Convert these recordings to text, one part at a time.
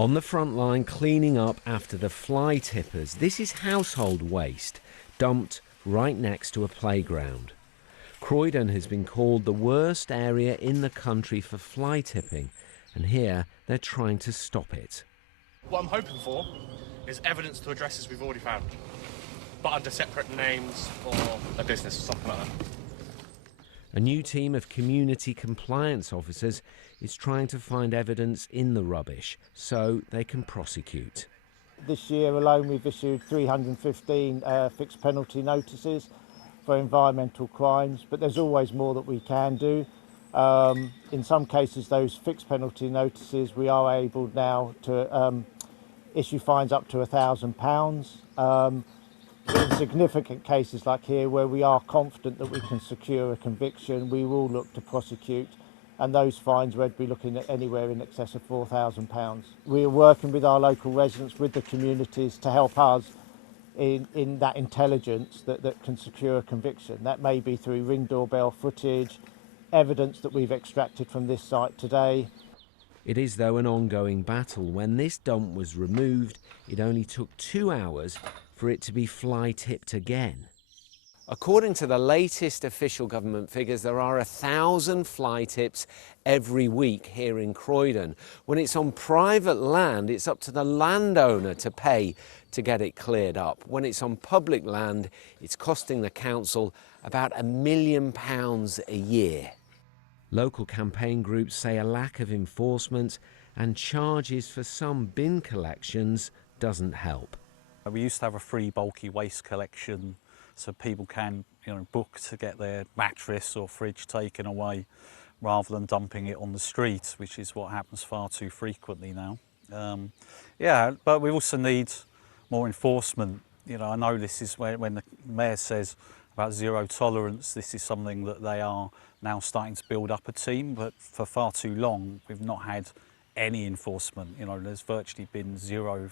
On the front line, cleaning up after the fly tippers. This is household waste, dumped right next to a playground. Croydon has been called the worst area in the country for fly tipping, and here they're trying to stop it. What I'm hoping for is evidence to addresses we've already found, but under separate names or a business or something like that. A new team of community compliance officers is trying to find evidence in the rubbish so they can prosecute. This year alone we've issued 315 fixed penalty notices for environmental crimes, but there's always more that we can do. In some cases those fixed penalty notices we are able now to issue fines up to £1,000. In significant cases like here where we are confident that we can secure a conviction, we will look to prosecute, and those fines we'd be looking at anywhere in excess of £4,000. We are working with our local residents, with the communities, to help us in that intelligence that can secure a conviction. That may be through ring doorbell footage, evidence that we've extracted from this site today. It is, though, an ongoing battle. When this dump was removed, it only took 2 hours for it to be fly tipped again. According to the latest official government figures, there are 1,000 fly tips every week here in Croydon. When it's on private land, it's up to the landowner to pay to get it cleared up. When it's on public land, it's costing the council about £1 million a year. Local campaign groups say a lack of enforcement and charges for some bin collections doesn't help. We used to have a free bulky waste collection so people can book to get their mattress or fridge taken away rather than dumping it on the street, which is what happens far too frequently now. Yeah, but we also need more enforcement. I know this is when the Mayor says about zero tolerance, this is something that they are now starting to build up a team, but for far too long we've not had any enforcement. There's virtually been zero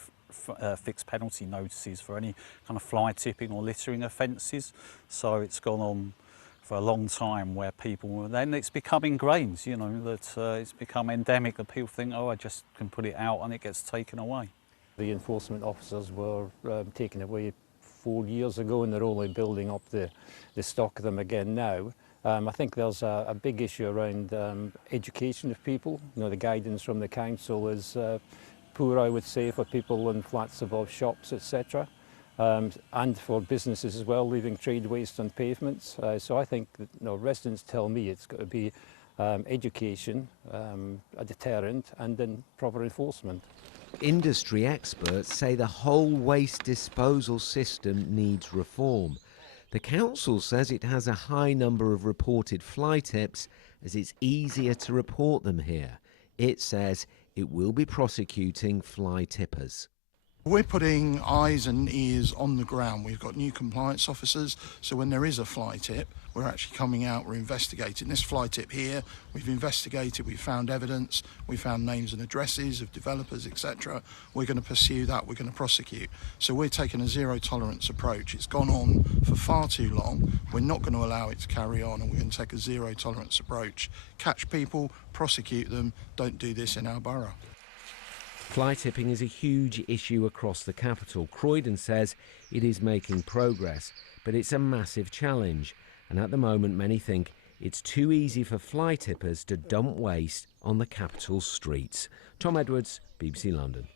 fixed penalty notices for any kind of fly tipping or littering offences. So it's gone on for a long time where people, then it's become ingrained, that it's become endemic, that people think, oh, I just can put it out and it gets taken away. The enforcement officers were taken away 4 years ago, and they're only building up the stock of them again now. I think there's a big issue around education of people. The guidance from the council is poor, I would say, for people in flats above shops, etc. And for businesses as well, leaving trade waste on pavements. So I think that, residents tell me it's got to be education, a deterrent, and then proper enforcement. Industry experts say the whole waste disposal system needs reform. The council says it has a high number of reported fly tips as it's easier to report them here. It says it will be prosecuting fly tippers. We're putting eyes and ears on the ground. We've got new compliance officers, so when there is a fly tip, we're actually coming out, we're investigating. This fly tip here, we've investigated, we've found evidence, we found names and addresses of developers, etc. We're going to pursue that, we're going to prosecute. So we're taking a zero tolerance approach. It's gone on for far too long. We're not going to allow it to carry on, and we're going to take a zero tolerance approach. Catch people, prosecute them, don't do this in our borough. Fly tipping is a huge issue across the capital. Croydon says it is making progress, but it's a massive challenge. And at the moment, many think it's too easy for fly tippers to dump waste on the capital's streets. Tom Edwards, BBC London.